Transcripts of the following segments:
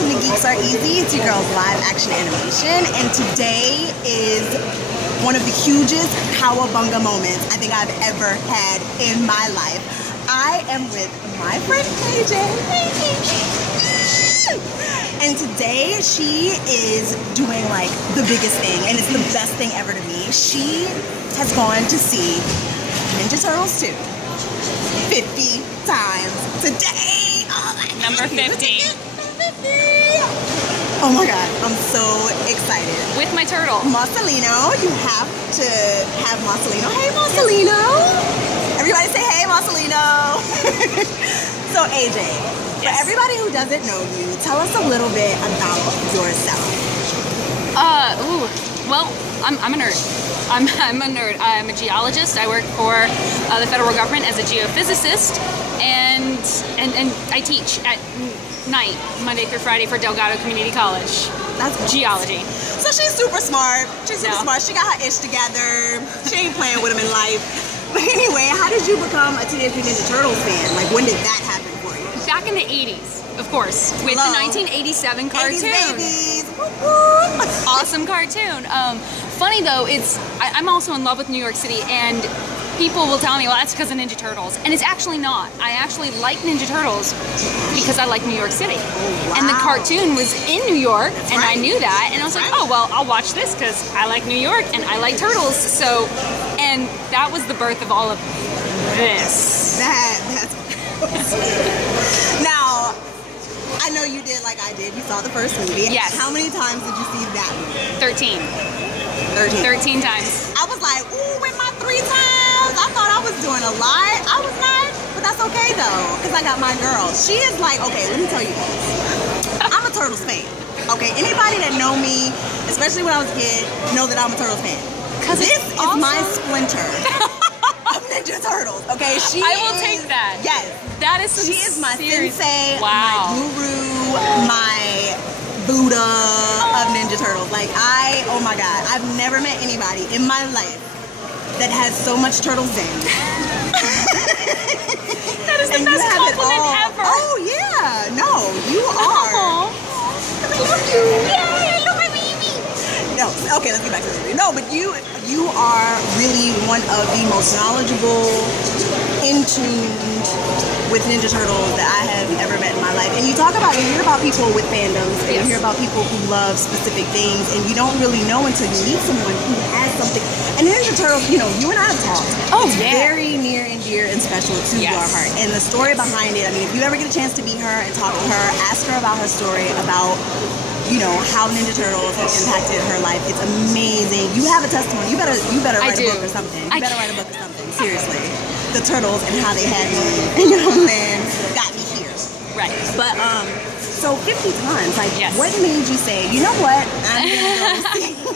welcome to Geeks Are Easy. It's your girl's live action animation, and today is one of the hugest Cowabunga moments I think I've ever had in my life. I am with my friend AJ, and today she is doing like the biggest thing, and it's the best thing ever to me. She has gone to see Ninja Turtles 2 50 times today. Oh my God. Number 50. Oh my God, I'm so excited. With my turtle. Masolino, you have to have Masolino. Hey, Masolino. Everybody say, hey, Masolino. So, AJ, for everybody who doesn't know you, tell us a little bit about yourself. Well, I'm a nerd. I'm a nerd. I'm a geologist. I work for the federal government as a geophysicist, and I teach at night, Monday through Friday for Delgado Community College. That's geology. So she's super smart. She's super smart. She got her ish together. She ain't playing with him in life. But anyway, how did you become a Teenage Mutant Ninja Turtles fan? Like, when did that happen for you? Back in the 80s, of course, with the 1987 cartoon. 80s babies. Awesome cartoon. Funny though, I'm also in love with New York City, and people will tell me, well, that's because of Ninja Turtles. And it's actually not. I actually like Ninja Turtles because I like New York City. Oh, wow. And the cartoon was in New York, and right. I knew that. And I was like, oh, well, I'll watch this because I like New York and I like Turtles. So, and that was the birth of all of this. That's Now, I know you did like I did. You saw the first movie. Yes. How many times did you see that movie? 13 times. I was like, ooh, with my 3 times. I thought I was doing a lot. I was not, but that's okay though, because I got my girl. She is like, okay, let me tell you this. I'm a Turtles fan. Okay, anybody that know me, especially when I was a kid, know that I'm a Turtles fan. Because this is my Splinter of Ninja Turtles. Okay, I will take that. Yes. That is She is my sensei, wow. my guru, my Buddha of Ninja Turtles. Like oh my God, I've never met anybody in my life that has so much Turtles in. That is the best compliment ever. Oh yeah, no, you are. I love you. Yay, I love my baby. No, okay, let's get back to the movie. No, but you are really one of the most knowledgeable, in tuned with Ninja Turtles that I have ever met in my life. And you hear about people with fandoms, and you hear about people who love specific things, and you don't really know until you meet someone who has something. And Ninja Turtles, you and I have talked. Oh, it's yeah. very near and dear and special to our heart. And the story behind it, I mean, if you ever get a chance to meet her and talk to her, ask her about her story, about how Ninja Turtles have impacted her life. It's amazing. You have a testimony. You better write a book or something. You better write a book or something. Seriously. The Turtles and how they had me, got me here. Right. But so 50 times, like what made you say, you know what, I'm gonna go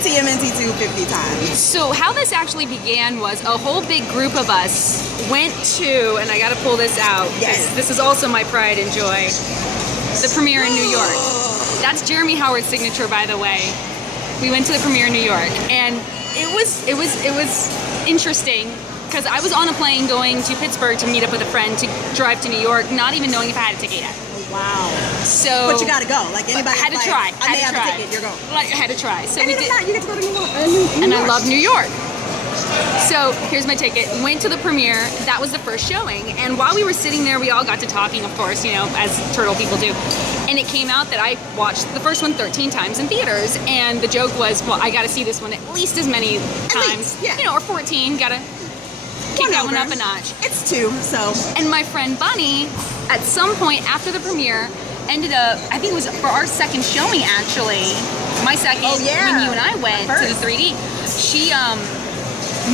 see TMNT 2 50 times? So how this actually began was a whole big group of us went to, and I gotta pull this out. Yes. This is also my pride and joy. The premiere in New York. That's Jeremy Howard's signature, by the way. We went to the premiere in New York, and it was interesting because I was on a plane going to Pittsburgh to meet up with a friend to drive to New York, not even knowing if I had a ticket yet. Wow. So, but you gotta go. Like anybody. I had to try. I may have a ticket. You're going. Like I had to try. So and we if did. Not, you get to go to New York. And I love New York. So here's my ticket. Went to the premiere. That was the first showing. And while we were sitting there, we all got to talking, of course, as turtle people do. And it came out that I watched the first one 13 times in theaters. And the joke was, well, I got to see this one at least as many times. Or 14. Got to kick that one up a notch. It's 2, so. And my friend Bunny, at some point after the premiere, ended up, I think it was for our second showing actually, my second, when you and I went to the 3D, she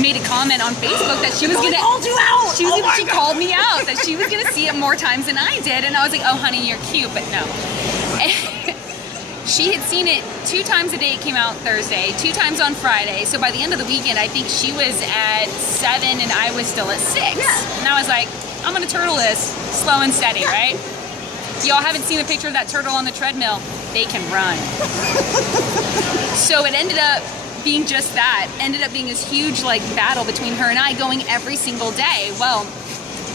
made a comment on Facebook that she was gonna called you out. She called me out that she was gonna see it more times than I did, and I was like, oh honey, you're cute, but no. She had seen it 2 times a day. It came out Thursday, 2 times on Friday. So by the end of the weekend, I think she was at 7 and I was still at 6. Yeah. And I was like, I'm gonna turtle this slow and steady, right? Y'all haven't seen the picture of that turtle on the treadmill. They can run. So it ended up being just that. Ended up being this huge battle between her and I going every single day. Well,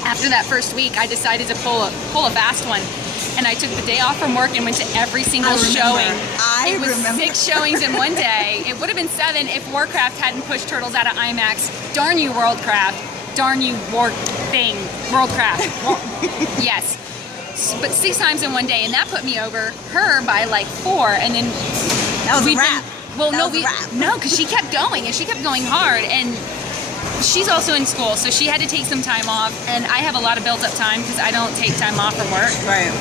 after that first week, I decided to pull a fast one and I took the day off from work and went to every single showing. It was 6 showings in one day. It would have been 7 if Warcraft hadn't pushed Turtles out of IMAX. Darn you, Worldcraft. Darn you, Worldcraft. Yes. But 6 times in one day, and that put me over her by like 4, and then that was a wrap. No, because she kept going, and she kept going hard, and she's also in school, so she had to take some time off, and I have a lot of built-up time because I don't take time off from work. Right.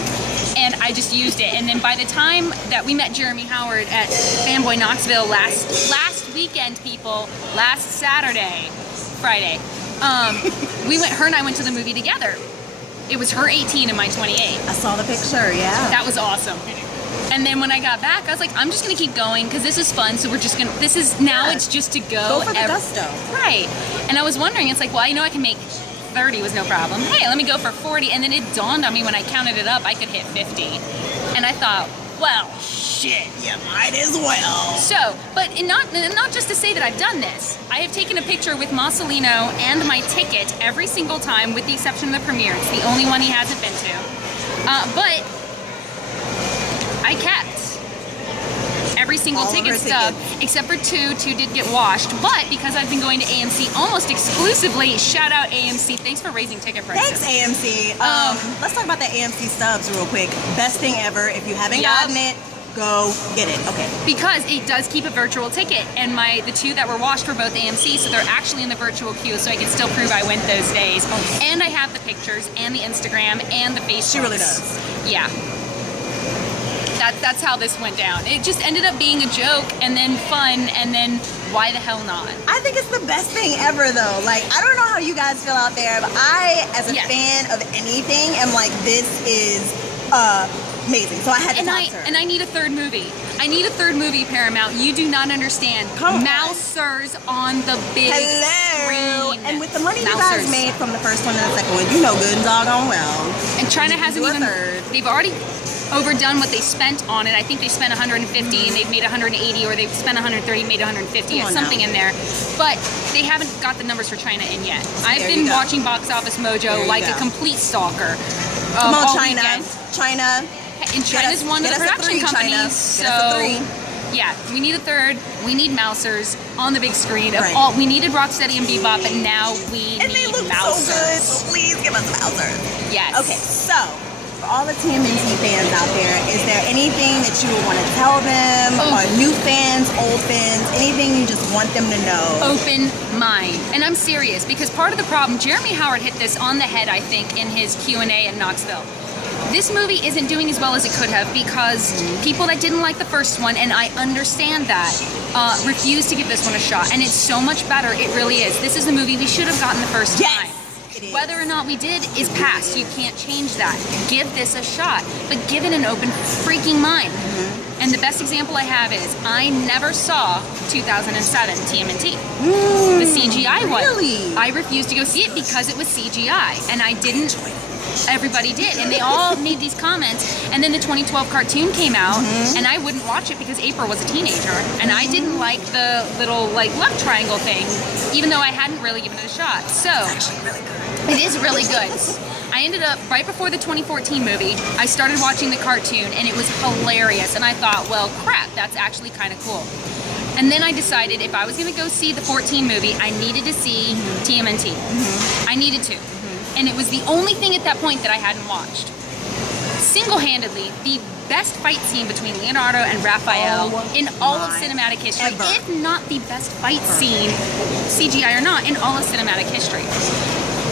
And I just used it, and then by the time that we met Jeremy Howard at Fanboy Knoxville last weekend, people, last Friday, her and I went to the movie together. It was her 18 and my 28. I saw the picture, yeah. That was awesome. And then when I got back, I was like, I'm just gonna keep going because this is fun. So we're just gonna. It's just to go. Go for the gusto. Right. And I was wondering, it's like, well, I know I can make 30 was no problem. Hey, let me go for 40. And then it dawned on me when I counted it up, I could hit 50. And I thought, well, shit. You might as well. So, but not just to say that I've done this. I have taken a picture with Masolino and my ticket every single time, with the exception of the premiere. It's the only one he hasn't been to. But I kept every single ticket stub except for 2. 2 did get washed, but because I've been going to AMC almost exclusively, shout out AMC. Thanks for raising ticket prices. Thanks, AMC. Let's talk about the AMC stubs real quick. Best thing ever. If you haven't gotten it, go get it. Okay. Because it does keep a virtual ticket, and the 2 that were washed were both AMC, so they're actually in the virtual queue, so I can still prove I went those days. And I have the pictures and the Instagram and the Facebook. She really does. Yeah. That's how this went down. It just ended up being a joke, and then fun, and then why the hell not? I think it's the best thing ever, though. Like, I don't know how you guys feel out there, but I, as a fan of anything, am like, this is amazing. So I had to talk to her. And I need a 3rd movie. I need a 3rd movie, Paramount. You do not understand. Mousers on the big screen. And with the money you guys made from the first one and the second one, you know good and doggone well. And China hasn't even. They've already overdone what they spent on it. I think they spent 150 and they've made 180, or they've spent 130, made 150, something in there. But they haven't got the numbers for China in yet. I've been watching Box Office Mojo like a complete stalker. Come on, China. Weekend. China. And China's one of the production companies. So yeah, we need a 3rd. We need Mousers on the big screen. We needed Rocksteady and Bebop, but now we need Mousers. And they look so good, so please give us Mousers. Yes. Okay, so for all the TMNT fans out there, is there anything that you would want to tell them, or new fans, old fans, anything you just want them to know? Open mind. And I'm serious, because part of the problem, Jeremy Howard hit this on the head, I think, in his Q&A in Knoxville. This movie isn't doing as well as it could have because people that didn't like the first one, and I understand that, refused to give this one a shot. And it's so much better. It really is. This is the movie we should have gotten the first time. Whether or not we did is past. You can't change that. Give this a shot, but give it an open freaking mind. And the best example I have is I never saw 2007 TMNT. The CGI one. Really? I refused to go see it because it was CGI, and I didn't. Everybody did, and they all made these comments. And then the 2012 cartoon came out, and I wouldn't watch it because April was a teenager, and I didn't like the little love triangle thing, even though I hadn't really given it a shot. So It's actually really good. it is really good. I ended up, right before the 2014 movie, I started watching the cartoon, and it was hilarious. And I thought, well, crap, that's actually kind of cool. And then I decided if I was going to go see the 14 movie, I needed to see TMNT. I needed to. And it was the only thing at that point that I hadn't watched. Single-handedly, the best fight scene between Leonardo and Raphael in all of cinematic history, if not the best fight scene, CGI or not, in all of cinematic history.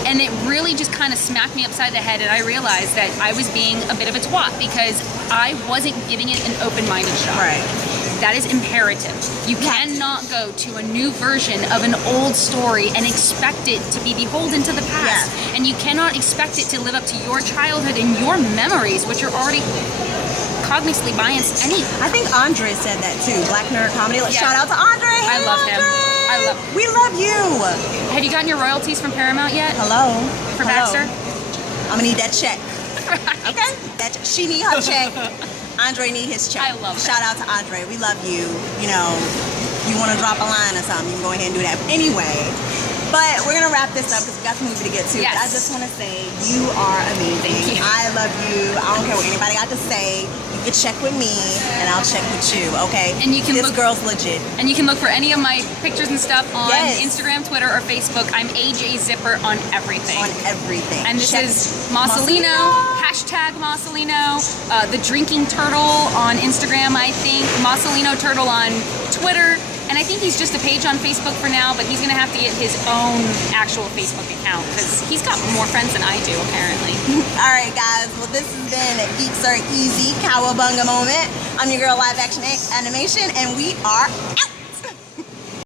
And it really just kind of smacked me upside the head, and I realized that I was being a bit of a twat because I wasn't giving it an open-minded shot. Right. That is imperative. You cannot go to a new version of an old story and expect it to be beholden to the past. And you cannot expect it to live up to your childhood and your memories, which are already cognitively biased anyway. I think Andre said that too. Black Nerd Comedy. Shout out to Andre. I love him. I love him. We love you. Have you gotten your royalties from Paramount yet? Hello. For Baxter? I'm gonna need that check. Right. Okay? She need her check. Andre need his check. I love it. Shout out to Andre. We love you. You know, you want to drop a line or something, you can go ahead and do that. But anyway, But we're gonna wrap this up because we got some movie to get to. Yes. But I just want to say you are amazing. Thank you. I love you. I don't care what anybody got to say. You can check with me, and I'll check with you. Okay? And you can this look- girl's legit. And you can look for any of my pictures and stuff on Yes. Instagram, Twitter, or Facebook. I'm AJ Zipper on everything. On everything. And this Check is Masolino, hashtag Masolino, the Drinking Turtle on Instagram, I think, Masolino Turtle on Twitter, and I think he's just a page on Facebook for now, but he's going to have to get his own actual Facebook account because he's got more friends than I do, apparently. All right, guys. Well, this has been Geeks Are Easy, Cowabunga Moment. I'm your girl, Live Action Animation, and we are out.